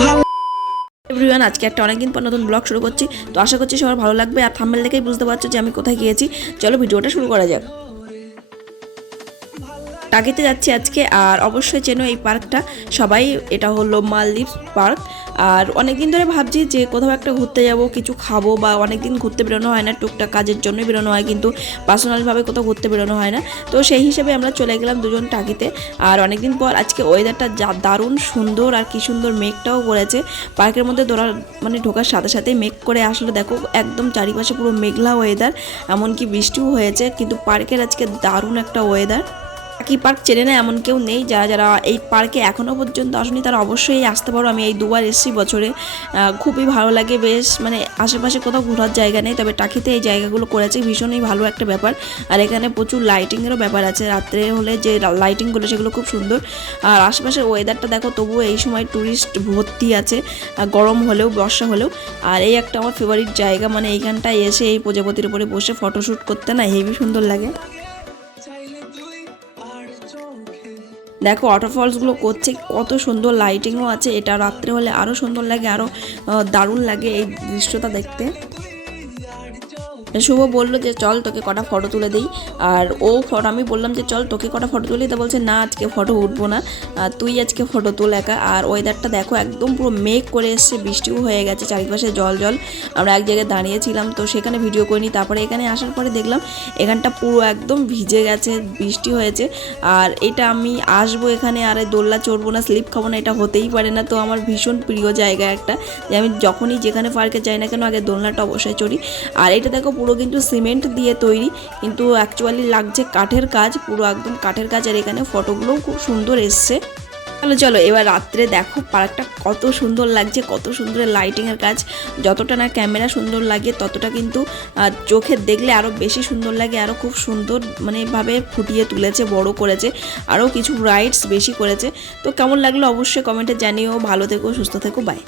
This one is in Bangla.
ভালো এভরিওয়ান আজকে একটা অনেকদিন পর নতুন ব্লগ শুরু করছি। তো আশা করছি সবার ভালো লাগবে। আর থাম্বেল দেখেই বুঝতে পারছ যে আমি কোথায় গিয়েছি। চলো ভিডিওটা শুরু করা যাক। টাকিতে যাচ্ছি আজকে, আর অবশ্যই চেনো এই পার্কটা সবাই, এটা হলো মালদ্বীপ পার্ক। আর অনেকদিন ধরে ভাবছি যে কোথাও একটা ঘুরতে যাব, কিছু খাব বা অনেকদিন ঘুরতে বেরোনো হয় না, টুকটাক কাজের জন্যই বেরোনো হয়, কিন্তু পার্সোনালভাবে কোথাও ঘুরতে বেরোনো হয় না। তো সেই হিসেবে আমরা চলে গেলাম দুজন টাকিতে আর অনেকদিন পর আজকে ওয়েদারটা যা দারুণ সুন্দর আর কি সুন্দর মেঘটাও করেছে। পার্কের মধ্যে দৌড়া মানে ঢোকার সাথে সাথে মেঘ করে আসলে, দেখো একদম চারিপাশে পুরো মেঘলা ওয়েদার এমনকি বৃষ্টিও হয়েছে, কিন্তু পার্কের আজকে দারুণ একটা ওয়েদার কি পার্ক চেনে না এমন কেউ নেই যারা যারা এই পার্কে এখনও পর্যন্ত আসেনি, তারা অবশ্যই আসতে পারো। আমি এই দুবার এসেছি বছরে। খুবই ভালো লাগে, বেশ মানে আশেপাশে কোথাও ঘোরার জায়গা নেই, তবে টাকিতে এই জায়গাগুলো করেছে, ভীষণই ভালো একটা ব্যাপার। আর এখানে প্রচুর লাইটিংয়েরও ব্যাপার আছে। রাত্রে হলে যে লাইটিংগুলো সেগুলো খুব সুন্দর। আর আশেপাশের ওয়েদারটা দেখো, তবুও এই সময় ট্যুরিস্ট ভর্তি আছে। গরম হলেও, বর্ষা হলেও। আর এই একটা আমার ফেভারিট জায়গা মানে এইখানটায় এসে এই প্রজাপতির উপরে বসে ফটোশ্যুট করতে না হেভি সুন্দর লাগে। দেখো ওয়াটারফলসগুলো করছে, কত সুন্দর লাইটিংও আছে। এটা রাত্রে হলে আরও সুন্দর লাগে আরও দারুণ লাগে এই দৃশ্যটা দেখতে। শুভ বলল যে, চল তোকে কটা ফটো তুলে দিই। আর ও ফটো আমি বললাম যে, চল তোকে কটা ফটো তুলি তা বলছে, না, আজকে ফটো উঠবো না। তুই আজকে ফটো তোল একা। আর ওয়েদারটা দেখো, একদম পুরো মেঘ করে এসছে, বৃষ্টিও হয়ে গেছে, চারিপাশে জল জল। আমরা এক জায়গায় দাঁড়িয়েছিলাম, তো সেখানে ভিডিও করিনি। তারপরে এখানে আসার পরে দেখলাম, এখানটা পুরো একদম ভিজে গেছে, বৃষ্টি হয়েছে। আর এটা আমি আসব এখানে, আর দোল্লা চড়বো না স্লিপ খাব না, এটা হতেই পারে না। তো আমার ভীষণ প্রিয় জায়গা একটা, যে আমি যখনই যেখানে পার্কে যাই না কেন, আগে দোলনাটা অবশ্যই চড়ি। আর এটা দেখো পুরো কিন্তু সিমেন্ট দিয়ে তৈরি, কিন্তু অ্যাকচুয়ালি লাগছে কাঠের কাজ, পুরো একদম কাঠের কাজ, আর এখানে ফটোগুলোও খুব সুন্দর এসছে। চলো চলো, এবার রাত্রে দেখো পার্কটা কত সুন্দর লাগছে, কত সুন্দর লাইটিংয়ের কাজ। যতটা না ক্যামেরা সুন্দর লাগে, ততটা কিন্তু চোখে দেখলে আরও বেশি সুন্দর লাগে আরও খুব সুন্দর মানে ভাবে ফুটিয়ে তুলেছে, বড় করেছে আরও কিছু রাইডস বেশি করেছে। তো কেমন লাগল অবশ্যই কমেন্টে জানিও। ভালো থেকো, সুস্থ থেকো বাই